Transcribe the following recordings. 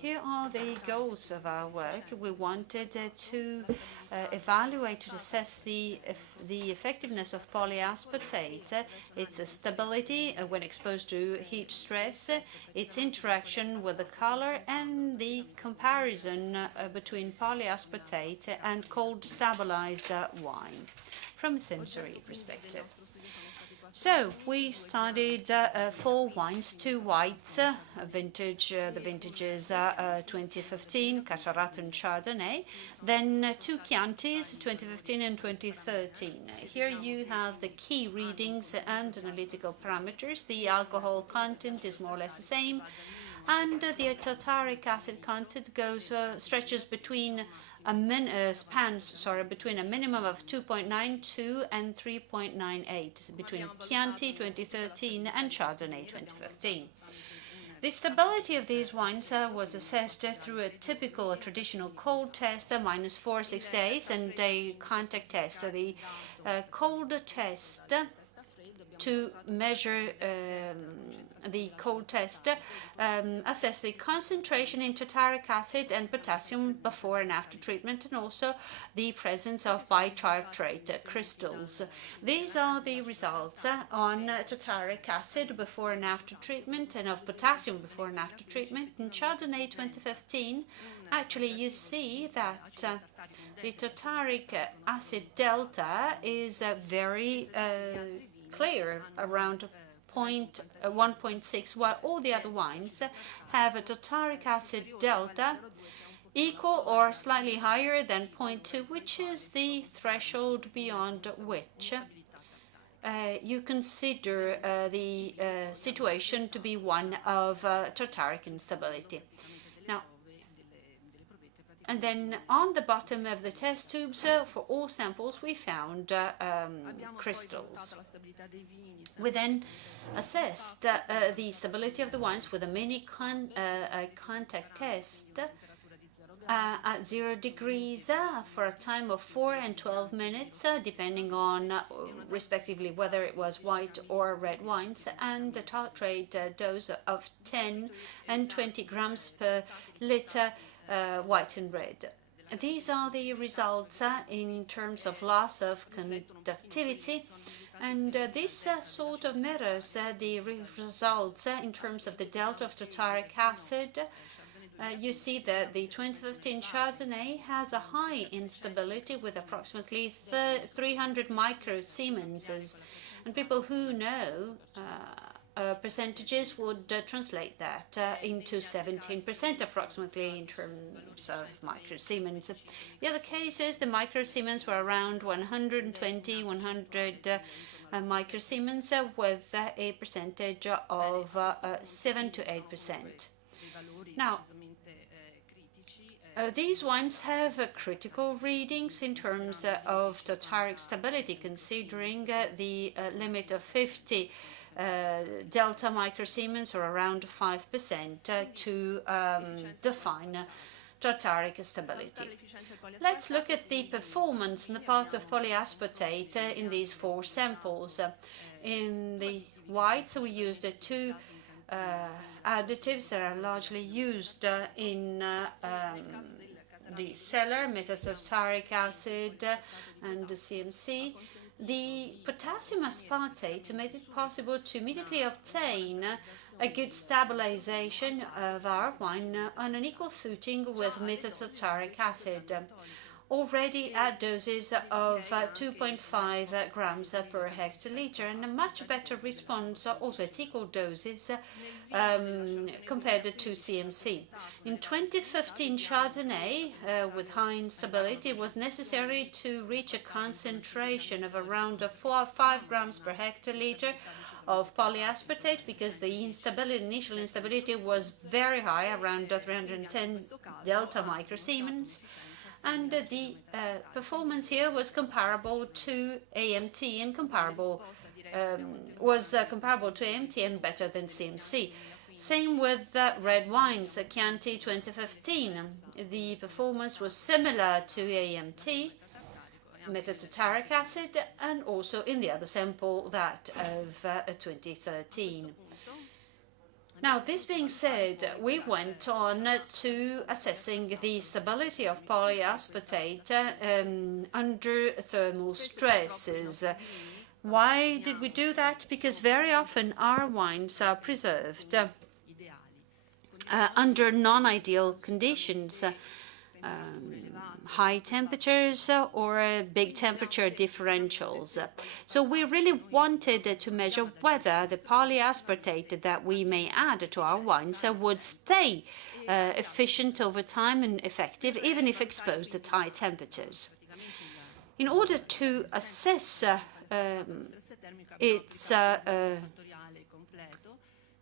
Here are the goals of our work. We wanted to evaluate, to assess the effectiveness of polyaspartate, its stability when exposed to heat stress, its interaction with the color, and the comparison between polyaspartate and cold stabilized wine from a sensory perspective. So we studied 4 wines, 2 whites, the vintages 2015, Catarratto and Chardonnay, then 2 Chiantis, 2015 and 2013. Here you have the key readings and analytical parameters. The alcohol content is more or less the same, and the tartaric acid content stretches between between a minimum of 2.92 and 3.98 between Chianti 2013 and Chardonnay 2015. The stability of these wines was assessed through a typical traditional cold test, -4 6 days, and a contact test. The cold test to measure the cold test assess the concentration in tartaric acid and potassium before and after treatment, and also the presence of bitartrate crystals. These are the results on tartaric acid before and after treatment, and of potassium before and after treatment. In Chardonnay 2015, actually you see that the tartaric acid delta is very clear, around 1.6, while all the other wines have a tartaric acid delta equal or slightly higher than 0.2, which is the threshold beyond which you consider the situation to be one of tartaric instability. Now, and then on the bottom of the test tubes, for all samples, we found crystals. We then assessed the stability of the wines with a mini contact test at 0 degrees for a time of 4 and 12 minutes, depending on respectively whether it was white or red wines, and a tartrate dose of 10 and 20 grams per liter white and red. These are the results in terms of loss of conductivity, and this sort of mirrors the results in terms of the delta of tartaric acid. You see that the 2015 Chardonnay has a high instability with approximately 300 microsiemens, and people who know percentages would translate that into 17% approximately in terms of microsiemens. The other cases, the microsiemens were around 120, 100 microsiemens with a percentage of 7 to 8%. Now, these wines have critical readings in terms of tartaric stability, considering the limit of 50 delta microsiemens, or around 5%, to define tartaric stability. Let's look at the performance on the part of polyaspartate in these 4 samples. In the whites, we used 2 additives that are largely used in the cellar, metatartaric acid and CMC. The potassium aspartate made it possible to immediately obtain a good stabilization of our wine on an equal footing with metatartaric acid, already at doses of 2.5 grams per hectoliter, and a much better response also at equal doses compared to CMC. In 2015 Chardonnay, with high instability, it was necessary to reach a concentration of around 4 or 5 grams per hectoliter of polyaspartate, because the initial instability was very high, around 310 delta microsiemens. And the performance here was comparable to AMT and comparable to AMT and better than CMC. Same with red wines, Chianti 2015. The performance was similar to AMT, metatartaric acid, and also in the other sample, that of 2013. Now, this being said, we went on to assessing the stability of polyaspartate under thermal stresses. Why did we do that? Because very often our wines are preserved under non-ideal conditions, high temperatures or big temperature differentials. So we really wanted to measure whether the polyaspartate that we may add to our wines would stay efficient over time and effective, even if exposed at high temperatures. In order to assess its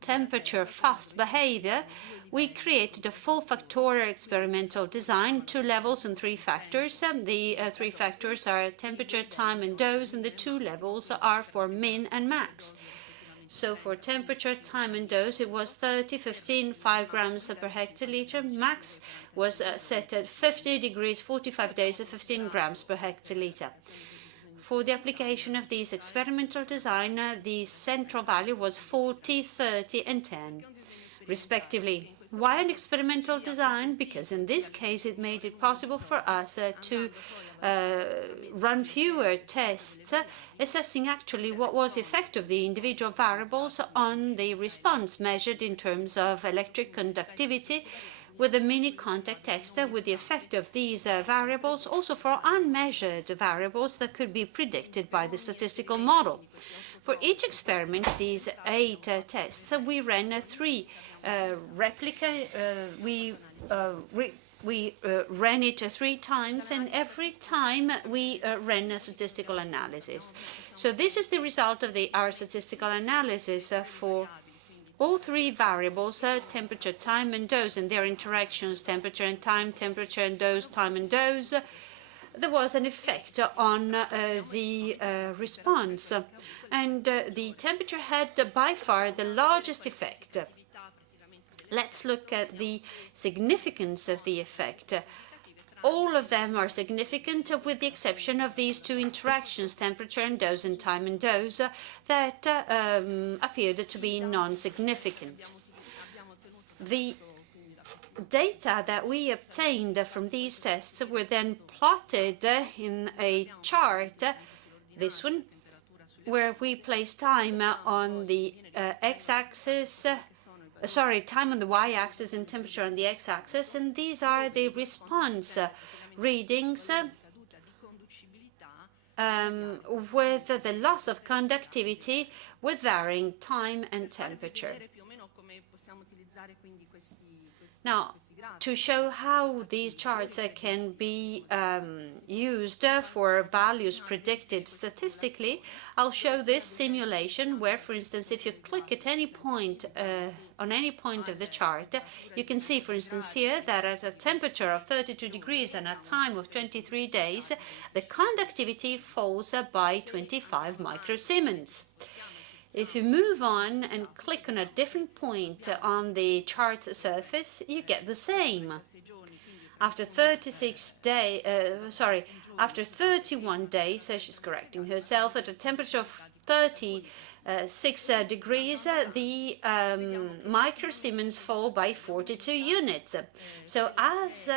temperature-fast behavior, we created a full factorial experimental design, 2 levels and 3 factors. The 3 factors are temperature, time, and dose, and the 2 levels are for min and max. So for temperature, time, and dose, it was 30, 15, 5 grams per hectoliter. Max was set at 50 degrees, 45 days at 15 grams per hectoliter. For the application of this experimental design, the central value was 40, 30, and 10, respectively. Why an experimental design? Because in this case, it made it possible for us to run fewer tests, assessing actually what was the effect of the individual variables on the response measured in terms of electric conductivity, with a mini contact test with the effect of these variables also for unmeasured variables that could be predicted by the statistical model. For each experiment, these 8 tests, we ran 3 replica. We ran it 3 times, and every time we ran a statistical analysis. So this is the result of our statistical analysis for all 3 variables, temperature, time, and dose, and their interactions, temperature and time, temperature and dose, time and dose. There was an effect on the response, and the temperature had by far the largest effect. Let's look at the significance of the effect. All of them are significant, with the exception of these 2 interactions, temperature and dose and time and dose, that appeared to be non-significant. The data that we obtained from these tests were then plotted in a chart, this one, where we place time on the x-axis, time on the y-axis and temperature on the x-axis, and these are the response readings with the loss of conductivity with varying time and temperature. Now, to show how these charts can be used for values predicted statistically, I'll show this simulation where, for instance, if you click at any point on any point of the chart, you can see, for instance, here that at a temperature of 32 degrees and a time of 23 days, the conductivity falls by 25 microsiemens. If you move on and click on a different point on the chart surface, you get the same. After 31 days, she's correcting herself, at a temperature of 36 degrees, the microsiemens fall by 42 units. So as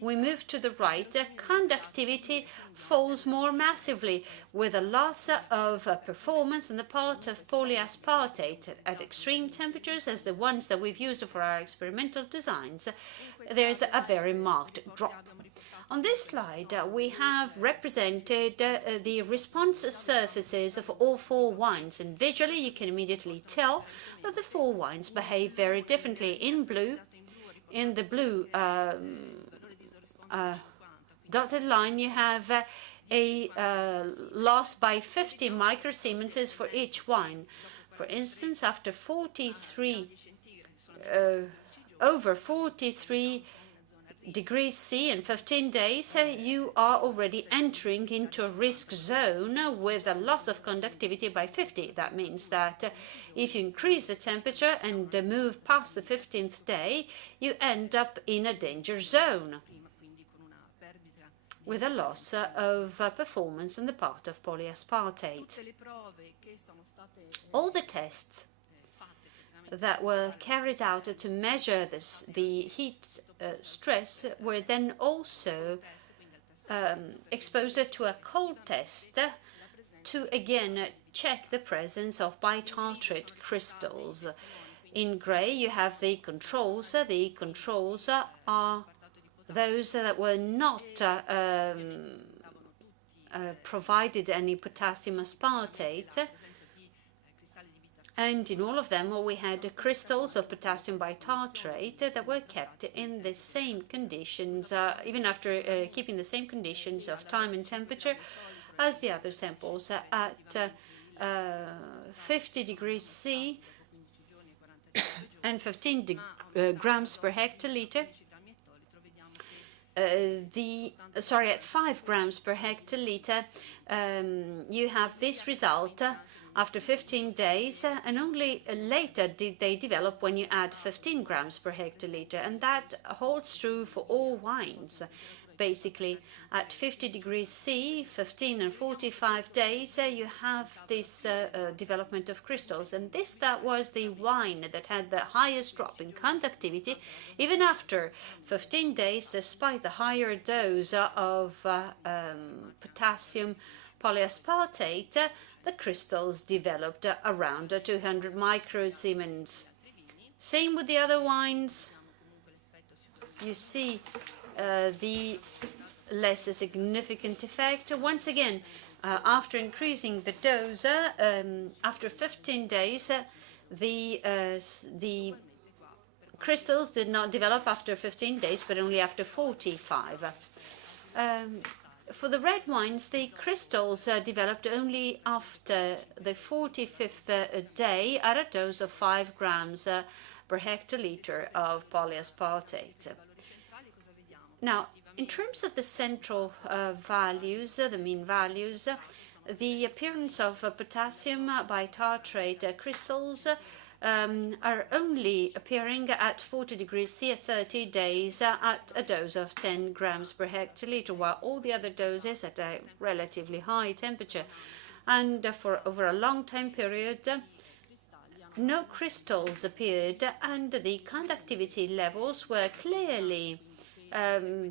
we move to the right, conductivity falls more massively, with a loss of performance on the part of polyaspartate at extreme temperatures, as the ones that we've used for our experimental designs. There's a very marked drop. On this slide, we have represented the response surfaces of all 4 wines, and visually you can immediately tell that the 4 wines behave very differently. In the blue dotted line, you have a loss by 50 microsiemens for each wine. For instance, after over 43 degrees C in 15 days, you are already entering into a risk zone with a loss of conductivity by 50. That means that if you increase the temperature and move past the 15th day, you end up in a danger zone, with a loss of performance on the part of polyaspartate. All the tests that were carried out to measure the heat stress were then also exposed to a cold test to again check the presence of bitartrate crystals. In gray, you have the controls. The controls are those that were not provided any potassium aspartate. And in all of them, we had crystals of potassium bitartrate that were kept in the same conditions, even after keeping the same conditions of time and temperature as the other samples at 50 degrees C and 15 grams per hectoliter. At 5 grams per hectoliter, you have this result after 15 days, and only later did they develop when you add 15 grams per hectoliter, and that holds true for all wines. Basically, at 50 degrees C, 15 and 45 days, you have this development of crystals. And that was the wine that had the highest drop in conductivity, even after 15 days, despite the higher dose of potassium polyaspartate, the crystals developed around 200 microsiemens. Same with the other wines. You see the less significant effect. Once again, after increasing the dose, after 15 days, the crystals did not develop after 15 days, but only after 45. For the red wines, the crystals developed only after the 45th day at a dose of 5 grams per hectoliter of polyaspartate. Now, in terms of the central values, the mean values, the appearance of potassium bitartrate crystals are only appearing at 40 degrees C at 30 days at a dose of 10 grams per hectoliter, while all the other doses at a relatively high temperature. And for over a long time period, no crystals appeared, and the conductivity levels were clearly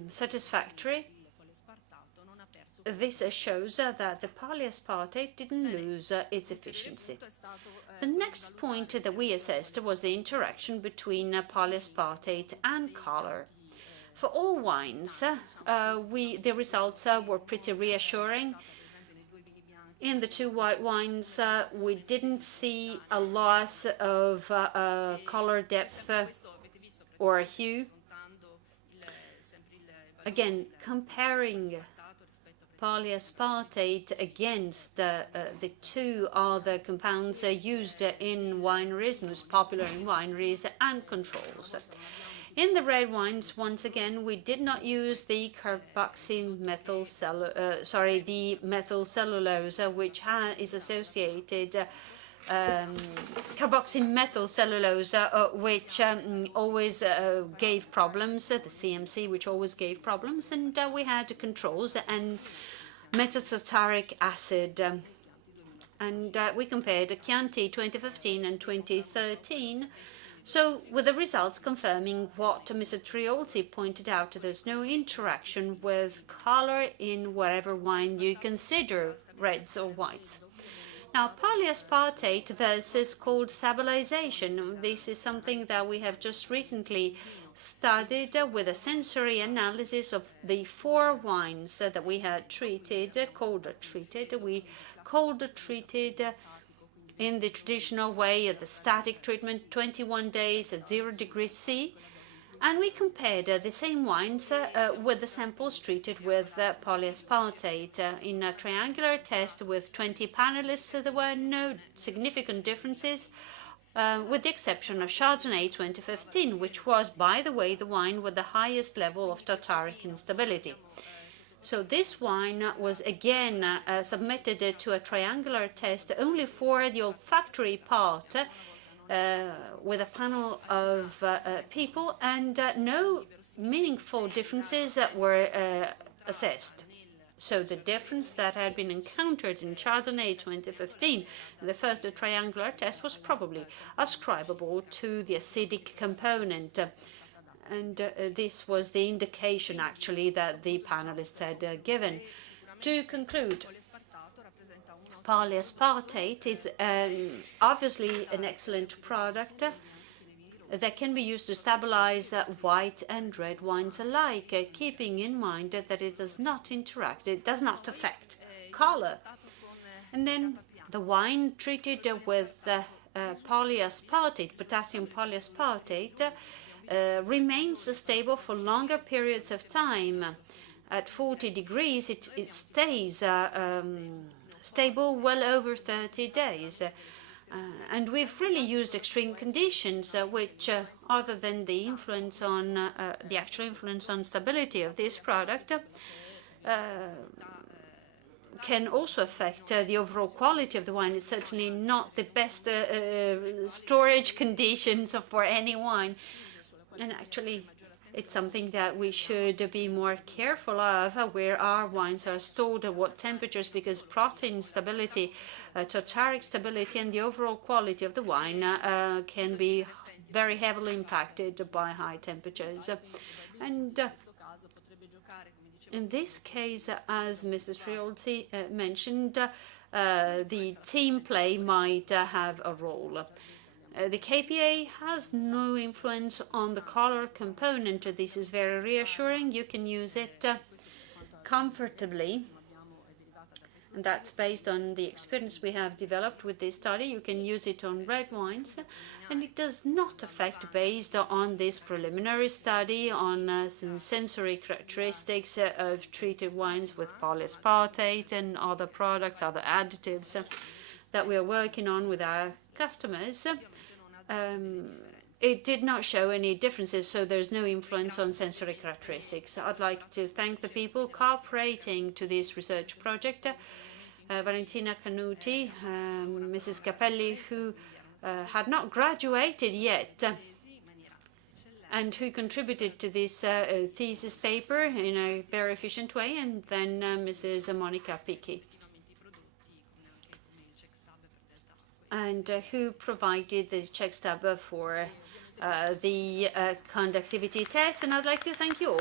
satisfactory. This shows that the polyaspartate didn't lose its efficiency. The next point that we assessed was the interaction between polyaspartate and color. For all wines, the results were pretty reassuring. In the two white wines, we didn't see a loss of color depth or hue. Again, comparing polyaspartate against the two other compounds used in wineries, most popular in wineries, and controls. In the red wines, once again, we did not use the methyl cellulose, which is associated carboxymethyl cellulose, which always gave problems, the CMC, which always gave problems, and we had controls and metatartaric acid. And we compared Chianti 2015 and 2013. So, with the results confirming what Mr. Triolzi pointed out, there's no interaction with color in whatever wine you consider, reds or whites. Now, polyaspartate versus cold stabilization. This is something that we have just recently studied with a sensory analysis of the 4 wines that we had treated, cold treated. We cold treated in the traditional way, at the static treatment, 21 days at 0 degrees C. And we compared the same wines with the samples treated with polyaspartate. In a triangular test with 20 panelists, there were no significant differences, with the exception of Chardonnay 2015, which was, by the way, the wine with the highest level of tartaric instability. So this wine was again submitted to a triangular test only for the olfactory part, with a panel of people, and no meaningful differences were assessed. So the difference that had been encountered in Chardonnay 2015 in the first triangular test was probably ascribable to the acidic component. And this was the indication, actually, that the panelists had given. To conclude, polyaspartate is obviously an excellent product that can be used to stabilize white and red wines alike, keeping in mind that it does not interact, it does not affect color. And then the wine treated with polyaspartate, potassium polyaspartate, remains stable for longer periods of time. At 40 degrees, it stays stable well over 30 days. And we've really used extreme conditions, which, other than the influence on the actual influence on stability of this product, can also affect the overall quality of the wine. It's certainly not the best storage conditions for any wine. And actually, it's something that we should be more careful of, where our wines are stored at what temperatures, because protein stability, tartaric stability, and the overall quality of the wine can be very heavily impacted by high temperatures. And in this case, as Mrs. Friolzi mentioned, the team play might have a role. The KPA has no influence on the color component. This is very reassuring. You can use it comfortably. And that's based on the experience we have developed with this study. You can use it on red wines, and it does not affect, based on this preliminary study, on some sensory characteristics of treated wines with polyaspartate and other products, other additives that we are working on with our customers. It did not show any differences, so there's no influence on sensory characteristics. I'd like to thank the people cooperating to this research project, Valentina Canuti, Mrs. Capelli, who had not graduated yet, and who contributed to this thesis paper in a very efficient way, and then Mrs. Monica Picchi, and who provided the check stub for the conductivity test. And I'd like to thank you all